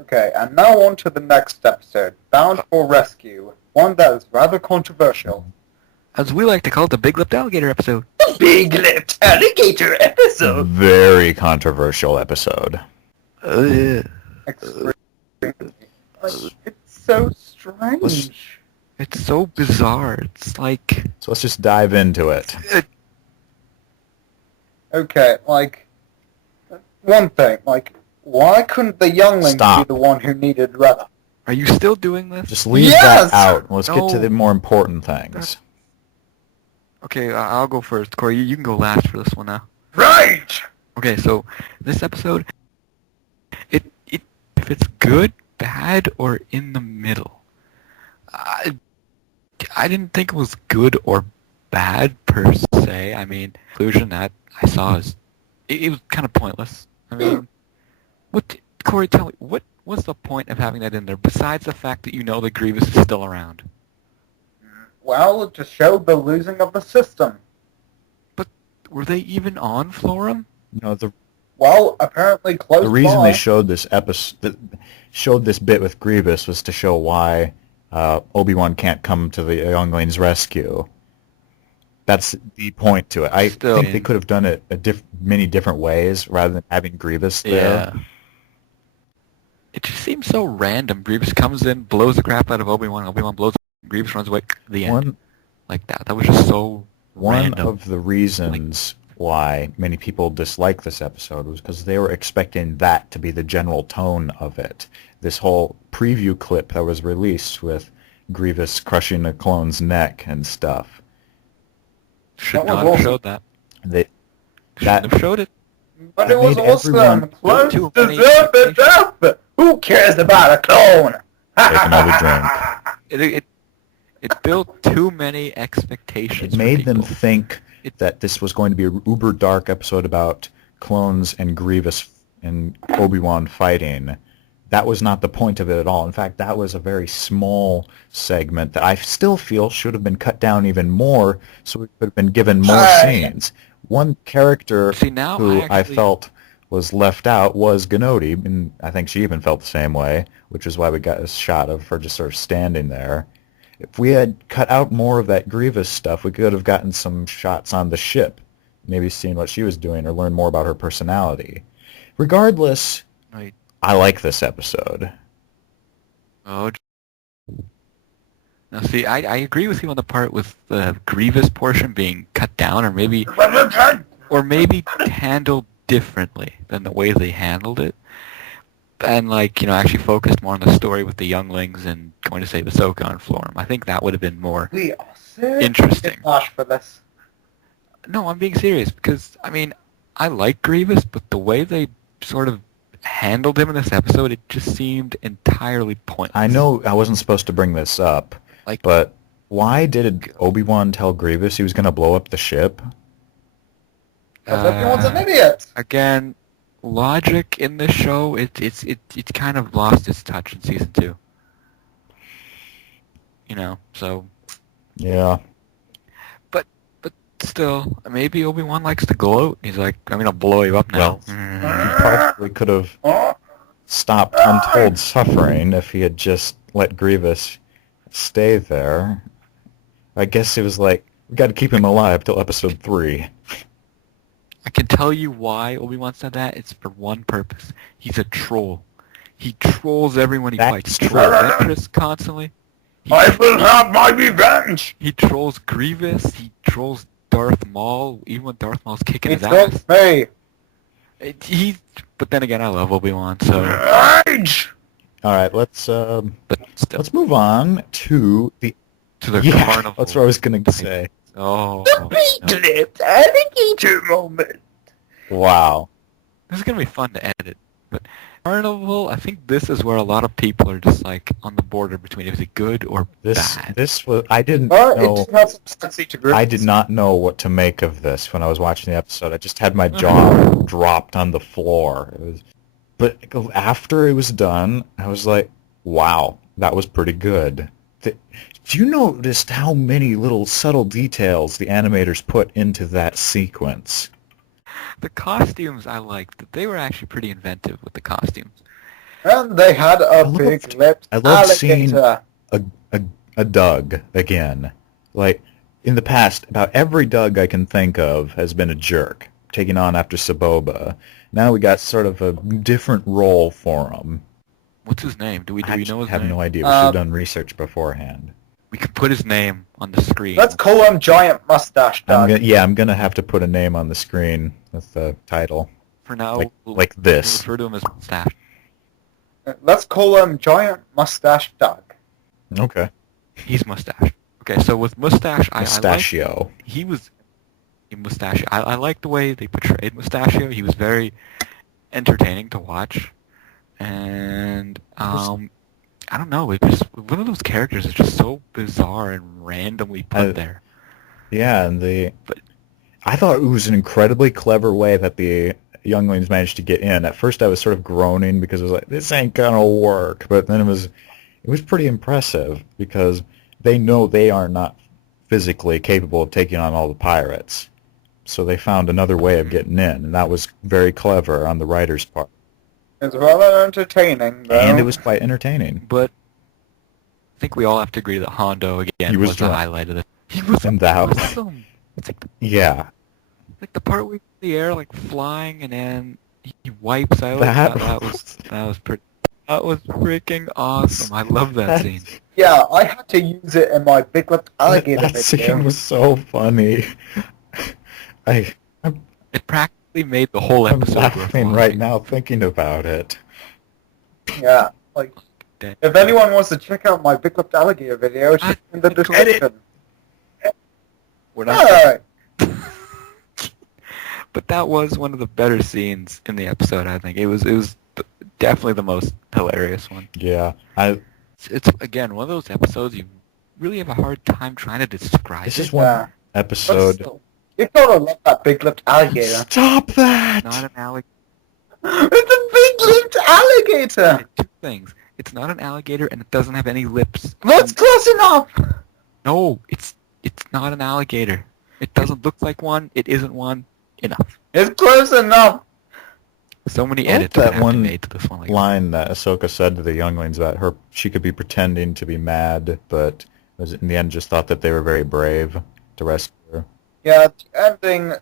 Okay, and now on to the next episode, Bound for Rescue, one that is rather controversial. As we like to call it, the Big Lipped Alligator episode. The Big-Lipped Alligator episode! Very controversial episode. Extremely. It's so strange. It's so bizarre. It's like... So let's just dive into it. Okay, one thing, why couldn't the younglings Stop. be the one who needed rest? Are you still doing this? Just leave Yes! that out. Let's get to No. the more important things. Okay, I'll go first. Corey, you can go last for this one now. Right! Okay, so this episode, it if it's good, bad, or in the middle. I didn't think it was good or bad per se. I mean, the conclusion that I saw is it was kind of pointless. I mean, Corey, tell me, what's the point of having that in there besides the fact that you know that Grievous is still around? Well, to show the losing of the system. But were they even on Florum? No, Well, apparently close the reason by. they showed this bit with Grievous was to show why Obi-Wan can't come to the younglings' rescue. That's the point to it. I think they could have done it many different ways rather than having Grievous there. Yeah. It just seems so random. Grievous comes in, blows the crap out of Obi-Wan. Obi-Wan blows. Grievous runs away. The end. Like that. That was just so random. One of the reasons why many people dislike this episode was because they were expecting that to be the general tone of it. This whole preview clip that was released with Grievous crushing a clone's neck and stuff. Should not have showed that. Shouldn't have showed it. But it was made awesome. everyone Clones too many deserve the death. Who cares about a clone? Take another drink. It built too many expectations. It made for them people. think that this was going to be an uber dark episode about clones and Grievous and Obi-Wan fighting. That was not the point of it at all. In fact, that was a very small segment that I still feel should have been cut down even more so we could have been given more scenes. One character who I felt was left out was Gnodi, and I think she even felt the same way, which is why we got a shot of her just sort of standing there. If we had cut out more of that Grievous stuff, we could have gotten some shots on the ship, maybe seen what she was doing or learned more about her personality. Regardless, I like this episode. Oh. Now, see, I agree with you on the part with the Grievous portion being cut down, or maybe handled differently than the way they handled it, and actually focused more on the story with the younglings and going to save Ahsoka on Florum. I think that would have been more interesting. For this. No, I'm being serious because I like Grievous, but the way they sort of handled him in this episode, it just seemed entirely pointless. I know I wasn't supposed to bring this up, but why did Obi-Wan tell Grievous he was going to blow up the ship? Because everyone's an idiot. Again, logic in this show, it's kind of lost its touch in season 2. So. Yeah. But still, maybe Obi-Wan likes to gloat. He's like, I'm going to blow you up now. Well, he probably could have stopped untold suffering if he had just let Grievous stay there. I guess it was like, we got to keep him alive till episode 3. I can tell you why Obi-Wan said that. It's for one purpose. He's a troll. He trolls everyone he fights. He trolls Ventress constantly. I will have my revenge! He trolls Grievous. He trolls Darth Maul, even when Darth Maul's kicking his trolls ass. Me. But then again, I love Obi-Wan, so... Rage! Alright, let's move on to the carnival. That's what I was going to say. Oh. The Big-Lipped Alligator moment. Wow. This is going to be fun to edit. But Carnival, I think this is where a lot of people are just on the border between is it good or bad. This was I didn't know. I did not know what to make of this when I was watching the episode. I just had my jaw dropped on the floor. But after it was done, I was like, wow, that was pretty good. Do you notice how many little subtle details the animators put into that sequence? The costumes I liked. They were actually pretty inventive with the costumes. And they had a big-lipped I loved seeing alligator. a Doug again. Like, in the past, about every Doug I can think of has been a jerk, taking on after Saboba. Now we got sort of a different role for him. What's his name? Do we know his name? I have no idea. We should have done research beforehand. We could put his name on the screen. Let's call him Giant Mustache Doug. I'm gonna have to put a name on the screen with the title. For now, like this. We'll refer to him as Mustache. Let's call him Giant Mustache Doug. Okay. He's Mustache. Okay, so with Mustache, Mustachio. He was a Mustachio. I like the way they portrayed Mustachio. He was very entertaining to watch. And, I don't know, it just, one of those characters is just so bizarre and randomly put there. Yeah, and I thought it was an incredibly clever way that the younglings managed to get in. At first I was sort of groaning because it was like, this ain't gonna work. But then it was pretty impressive because they know they are not physically capable of taking on all the pirates. So they found another way of getting in, and that was very clever on the writer's part. It's rather entertaining, though. And it was quite entertaining. But I think we all have to agree that Hondo, again, was the highlight of it. He was awesome. It's like, yeah. Like the part where he's in the air, like flying, and then he wipes out. That was freaking awesome. I love that scene. Yeah, I had to use it in my Big Lipped Alligator That video. scene was so funny. It practically made the whole I'm episode. laughing right now thinking about it. Yeah, like, if anyone wants to check out my Big Lipped Alligator video, it's just in the description. We're not. Alright. But that was one of the better scenes in the episode, I think. It was definitely the most hilarious one. Yeah, It's again one of those episodes you really have a hard time trying to describe. It's just one episode. You gotta love that Big Lipped Alligator. Stop that! Not an alligator. It's a Big Lipped Alligator! Two things. It's not an alligator, and it doesn't have any lips. That's close enough! No, it's not an alligator. It doesn't look like one. It isn't one. Enough. It's close enough! So many edits that have been made to this one. Like line that Ahsoka said to the younglings about she could be pretending to be mad, but in the end just thought that they were very brave to rescue her. Yeah, the ending,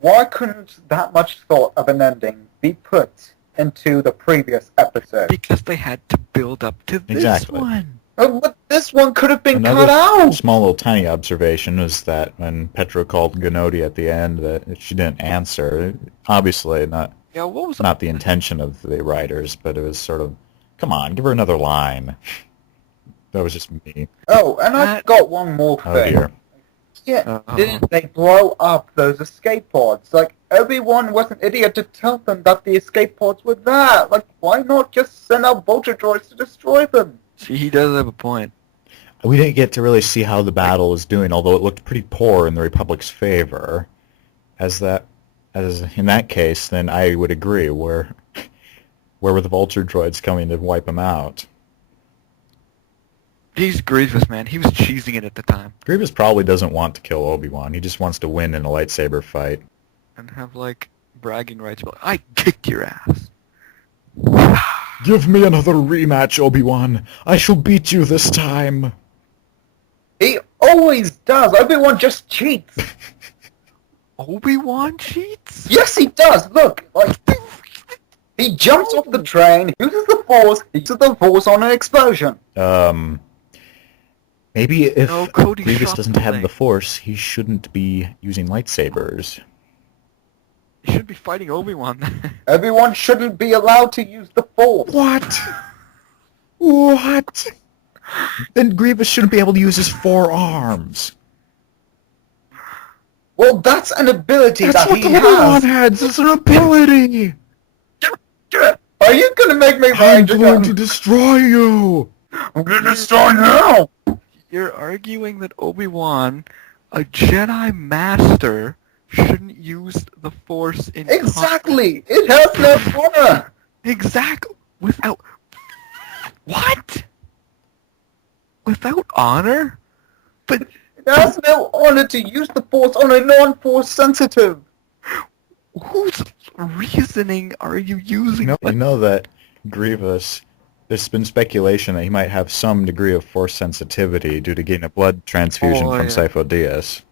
why couldn't that much thought of an ending be put into the previous episode? Because they had to build up to this one. But this one could have been cut out! Small little tiny observation was that when Petra called Gnodi at the end, that she didn't answer. Obviously not the intention of the writers, but it was sort of, come on, give her another line. That was just me. Oh, and I've got one more thing. Oh dear. Yeah, didn't they blow up those escape pods? Like, Obi-Wan was an idiot to tell them that the escape pods were there. Like, why not just send out vulture droids to destroy them? See, he does have a point. We didn't get to really see how the battle was doing, although it looked pretty poor in the Republic's favor. As in that case, then I would agree. Where were the vulture droids coming to wipe them out? He's Grievous, man. He was cheesing it at the time. Grievous probably doesn't want to kill Obi-Wan. He just wants to win in a lightsaber fight. And have, like, bragging rights about, I kicked your ass. Give me another rematch, Obi-Wan. I shall beat you this time. He always does. Obi-Wan just cheats. Obi-Wan cheats? Yes, he does. Look, like, he jumps off the train, uses the Force on an explosion. Maybe if Cody Grievous doesn't have the Force, he shouldn't be using lightsabers. He should be fighting Obi-Wan. Obi-Wan shouldn't be allowed to use the Force. What? What? Then Grievous shouldn't be able to use his 4 arms. Well, that's an ability that he has. That's what Obi-Wan has. It's an ability. Are you gonna make me I'm going to destroy you. I'm gonna destroy now. You're arguing that Obi-Wan, a Jedi Master, shouldn't use the Force in Exactly! It has no honor! Exactly! Without... What? Without honor? But... It has no honor to use the Force on a non-Force sensitive! Whose reasoning are you using? I know that Grievous, there's been speculation that he might have some degree of force sensitivity due to getting a blood transfusion Oh, from yeah. Sifo Dyas.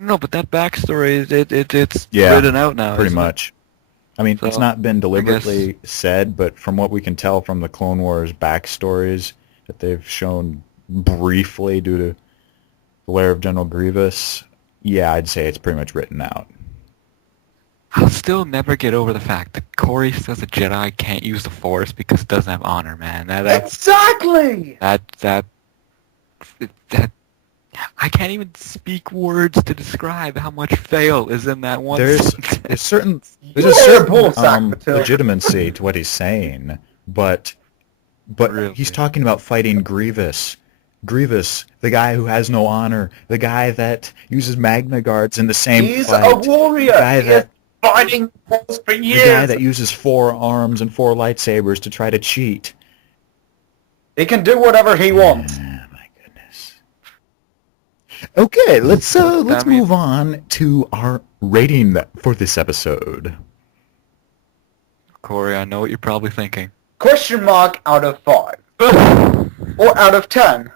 No, but that backstory, it's Yeah, written out now, pretty isn't it? much. I mean, it's So, not been I deliberately said, but from what we can tell from the Clone Wars backstories that they've shown briefly due to the lair of General Grievous, yeah, I'd say it's pretty much written out. I'll still never get over the fact that Corey says a Jedi can't use the Force because it doesn't have honor, man. Exactly! That I can't even speak words to describe how much fail is in that one There's sentence. a certain You're a bullsack, Matilda. legitimacy to what he's saying, but Really? he's talking about fighting Grievous. Grievous, the guy who has no honor, the guy that uses Magna Guards in the same He's fight, a warrior! the guy He that is fighting Force for the years! guy that uses 4 arms and 4 lightsabers to try to cheat. He can do whatever he wants. Oh my goodness. Okay, let's That means- move on to our rating for this episode. Corey, I know what you're probably thinking. Question mark out of 5. Or out of 10.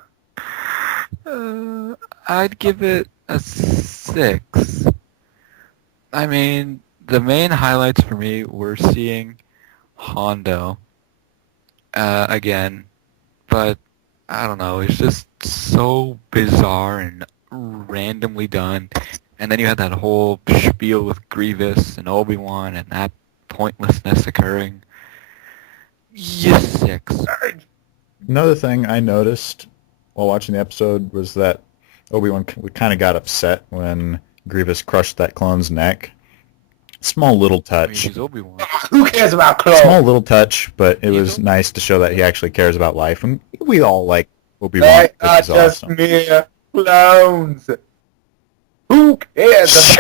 I'd give it a 6. I mean, the main highlights for me were seeing Hondo again, but I don't know, it's just so bizarre and randomly done. And then you had that whole spiel with Grievous and Obi-Wan and that pointlessness occurring. Yes, 6. Another thing I noticed while watching the episode was that Obi-Wan kind of got upset when Grievous crushed that clone's neck. Small little I mean, touch. he's Obi-Wan. Who cares about clones? Small little touch, but it You was don't- nice to show that he actually cares about life. And we all like Obi-Wan. They are It's just awesome. mere clones. Who cares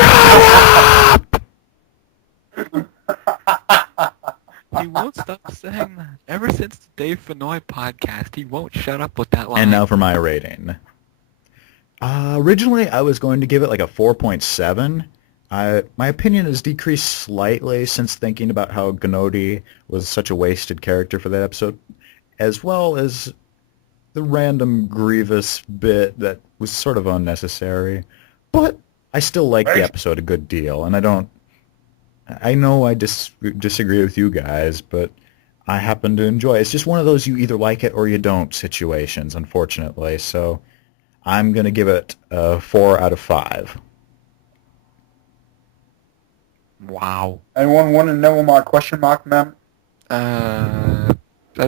He won't stop saying that. Ever since the Dave Fennoy podcast, he won't shut up with that line. And now for my rating. Originally, I was going to give it like a 4.7. My opinion has decreased slightly since thinking about how Gnodi was such a wasted character for that episode, as well as the random Grievous bit that was sort of unnecessary. But I still like the episode a good deal, and I know I disagree with you guys, but I happen to enjoy it. It's just one of those you either like it or you don't situations, unfortunately. So I'm going to give it a 4 out of 5. Wow. Anyone want to know what my question mark meant? At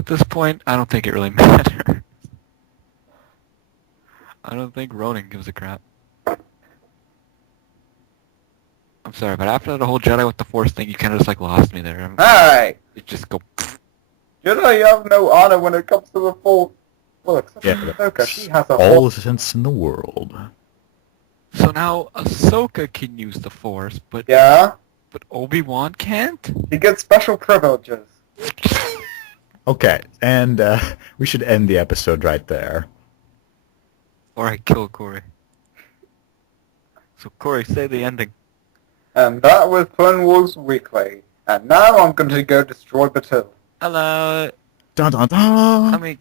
this point, I don't think it really matters. I don't think Ronan gives a crap. I'm sorry, but after the whole Jedi with the Force thing, you kind of just like lost me there. Hey! It just go. Jedi have no honor when it comes to the Force. Look, Yeah, Ahsoka, she has a all whole... the sense in the world. So now Ahsoka can use the Force, but Yeah? Obi-Wan can't. He gets special privileges. Okay, and we should end the episode right there. Or I kill Corey. So Corey, say the ending. And that was Clone Wars Weekly. And now I'm going to go destroy Batuu. Hello. Dun dun dun! I mean.